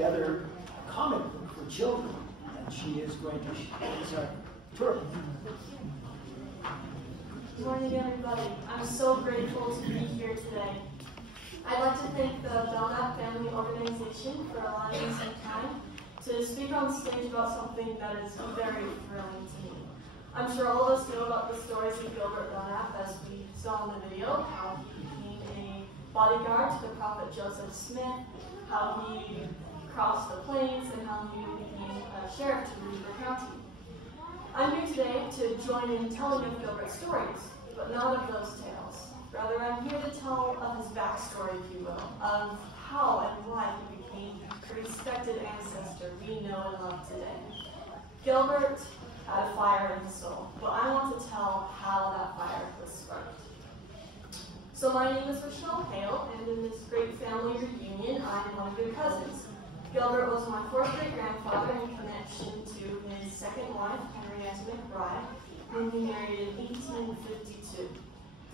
together a comic book for children, and she is going to it's a tour. Good morning, everybody. I'm so grateful to be here today. I'd like to thank the Belnap Family Organization for allowing me some time to speak on stage about something that is very thrilling to me. I'm sure all of us know about the stories of Gilbert Belnap, as we saw in the video, how he became a bodyguard to the prophet Joseph Smith, how he crossed the plains, and how he became a sheriff to Rachelle County. I'm here today to join in telling of Gilbert's stories, but not of those tales. Rather, I'm here to tell of his backstory, if you will, of how and why he became the respected ancestor we know and love today. Gilbert had a fire in his soul, but I want to tell how that fire was sparked. So my name is Rachelle, Hale, and in this great family reunion, I'm one of your cousins. Gilbert was my fourth great-grandfather in connection to his second wife, Henrietta McBride, whom he married in 1852.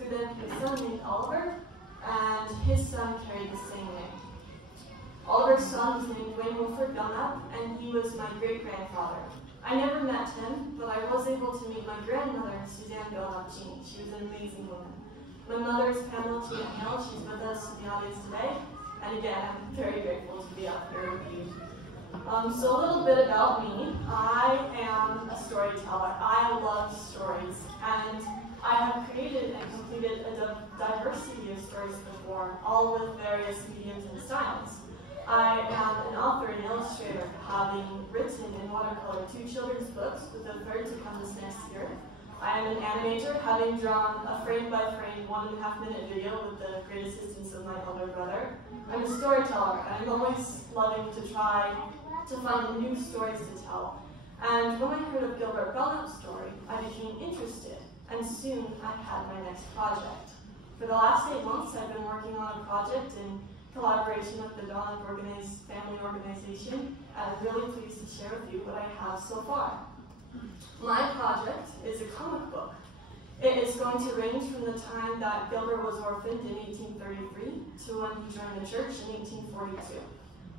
Through them, his son named Oliver, and his son carried the same name. Oliver's son was named Wayne Wilford Belnap, and he was my great-grandfather. I never met him, but I was able to meet my grandmother, Suzanne Belnap Jean. She was an amazing woman. My mother is Pamela Hale. She's with us in the audience today. And again, I'm very grateful to be up here with you. So a little bit about me. I am a storyteller. I love stories. And I have created and completed a diversity of stories before, all with various mediums and styles. I am an author and illustrator, having written in watercolor 2 children's books, with a third to come this next year. I am an animator, having drawn a frame-by-frame 1.5-minute video with the great assistance of my older brother. I'm a storyteller, and I'm always loving to try to find new stories to tell. And when I heard of Gilbert Belnap's story, I became interested, and soon I had my next project. For the last 8 months, I've been working on a project in collaboration with the Belnap Family Organization, and I'm really pleased to share with you what I have so far. My project is a comic book. It is going to range from the time that Gilbert was orphaned in 1833 to when he joined the church in 1842.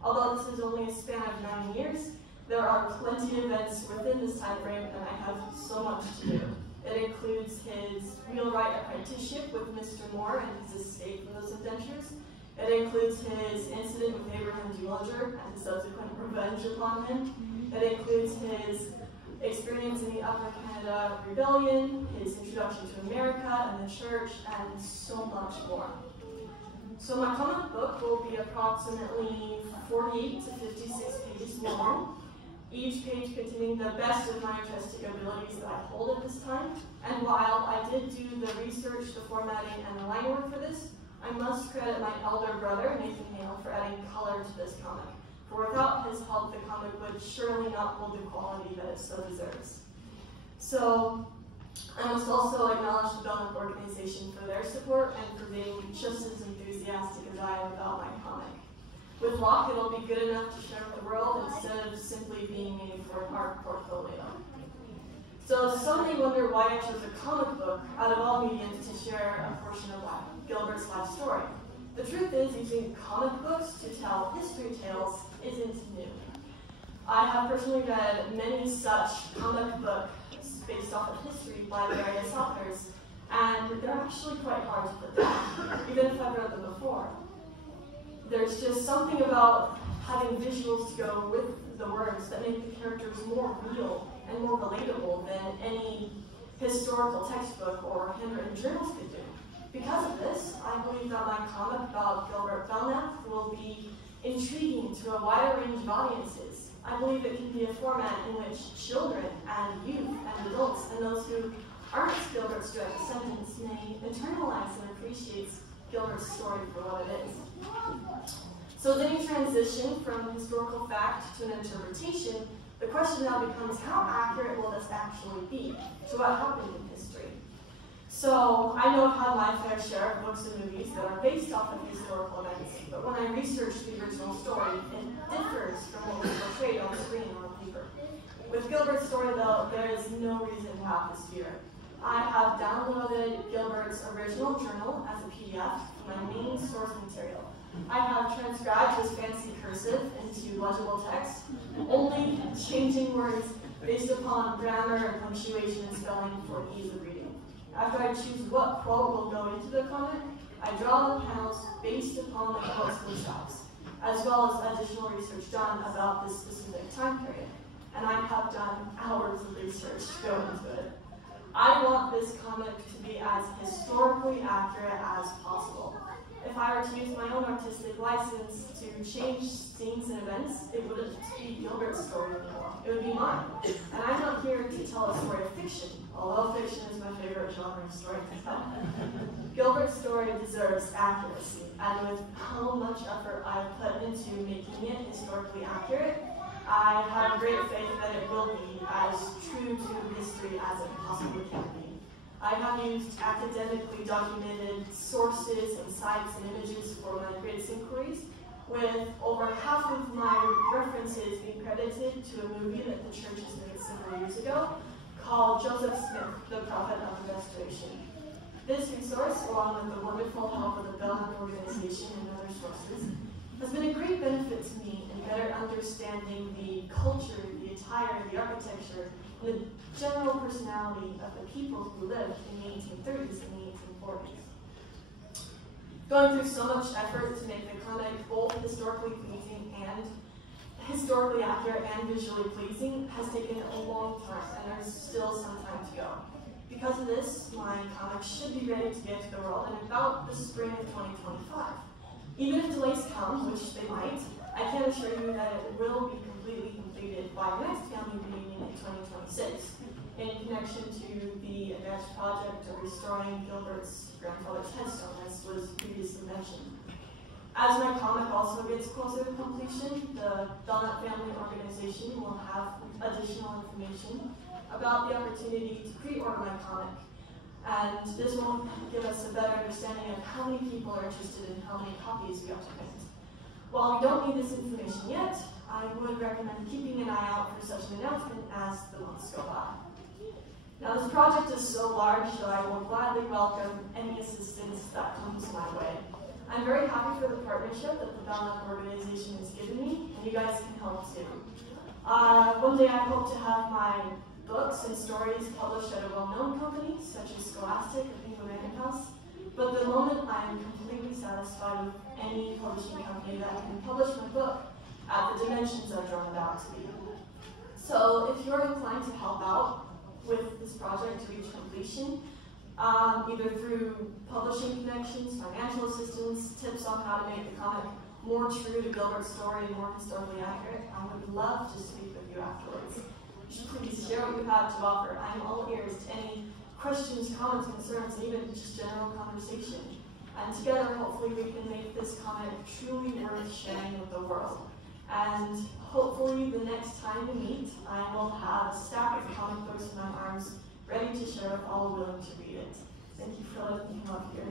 Although this is only a span of 9 years, there are plenty of events within this time frame, and I have so much to do. It includes his wheelwright apprenticeship with Mr. Moore and his escape from those adventures. It includes his incident with Abraham Dulinger and his subsequent revenge upon him. It includes his experience in the Upper Canada Rebellion, his introduction to America and the church, and so much more. So my comic book will be approximately 48 to 56 pages long, each page containing the best of my artistic abilities that I hold at this time. And while I did do the research, the formatting, and the line work for this, I must credit my elder brother, Nathan Hale, for adding color to this comic. For without his help, the comic would surely not hold the quality that it so deserves. So I must also acknowledge the Belnap Organization for their support and for being just as enthusiastic as I am about my comic. With luck, it'll be good enough to share with the world instead of simply being for an art portfolio. So some may wonder why I chose a comic book out of all mediums to share a portion of Gilbert's life story. The truth is, using comic books to tell history tales isn't new. I have personally read many such comic books based off of history by various authors, and they're actually quite hard to put down, even if I've read them before. There's just something about having visuals to go with the words that make the characters more real and more relatable than any historical textbook or handwritten journals could do. Because of this, I believe that my comic about Gilbert Belnap will be intriguing to a wider range of audiences. I believe it can be a format in which children and youth and adults and those who aren't Gilbert's direct descendants may internalize and appreciate Gilbert's story for what it is. So then you transition from historical fact to an interpretation. The question now becomes, how accurate will this actually be to what happened in history? So I know I've had my fair share of books and movies that are based off of historical events, but when I researched the original story, it differs from what was portrayed on screen or on paper. With Gilbert's story, though, there is no reason to have this fear. I have downloaded Gilbert's original journal as a PDF from my main source material. I have transcribed this fancy cursive into legible text, only changing words based upon grammar and punctuation and spelling for ease of reading. After I choose what quote will go into the comic, I draw the panels based upon the quotes themselves, as well as additional research done about this specific time period. And I have done hours of research to go into it. I want this comic to be as historically accurate as possible. If I were to use my own artistic license to change scenes and events, it wouldn't be Gilbert's story anymore. It would be mine. And I'm not here to tell a story of fiction, although fiction is my favorite genre of story to tell. Gilbert's story deserves accuracy, and with how much effort I've put into making it historically accurate, I have great faith that it will be as true to history as it possibly can be. I have used academically documented sources and sites and images for my greatest inquiries, with over half of my references being credited to a movie that the churches made several years ago called Joseph Smith, the Prophet of the Restoration. This resource, along with the wonderful help of the Belnap organization and other sources, has been a great benefit to me in better understanding the culture, the attire, the architecture, and the general personality of the people who lived in the 1830s and the 1840s. Going through so much effort to make the comic both historically pleasing and historically accurate and visually pleasing has taken a long time, and there's still some time to go. Because of this, my comic should be ready to get to the world in about the spring of 2025. Even if delays come, which they might, I can assure you that it will be completely completed by the next family reunion in 2026, in connection to the advanced project of restoring Gilbert's grandfather's headstone, as was previously mentioned. As my comic also gets closer to completion, the Belnap Family Organization will have additional information about the opportunity to pre-order my comic. And this will give us a better understanding of how many people are interested in how many copies we have to print. While we don't need this information yet, I would recommend keeping an eye out for such an announcement as the months go by. Now, this project is so large that I will gladly welcome any assistance that comes my way. I'm very happy for the partnership that the Belnap organization has given me, and you guys can help too. One day I hope to have my books and stories published at a well-known company, such as Scholastic or Pingo Random House, but the moment I am completely satisfied with any publishing company that can publish my book at the dimensions I've drawn it out to be. So if you're inclined to help out with this project to reach completion, either through publishing connections, financial assistance, tips on how to make the comic more true to Gilbert's story and more historically accurate, I would love to speak with you afterwards. Please share what you have to offer. I'm all ears to any questions, comments, concerns, and even just general conversation. And together, hopefully, we can make this comic truly worth sharing with the world. And hopefully, the next time we meet, I will have a stack of comic books in my arms, ready to share with all willing to read it. Thank you for letting me come up here.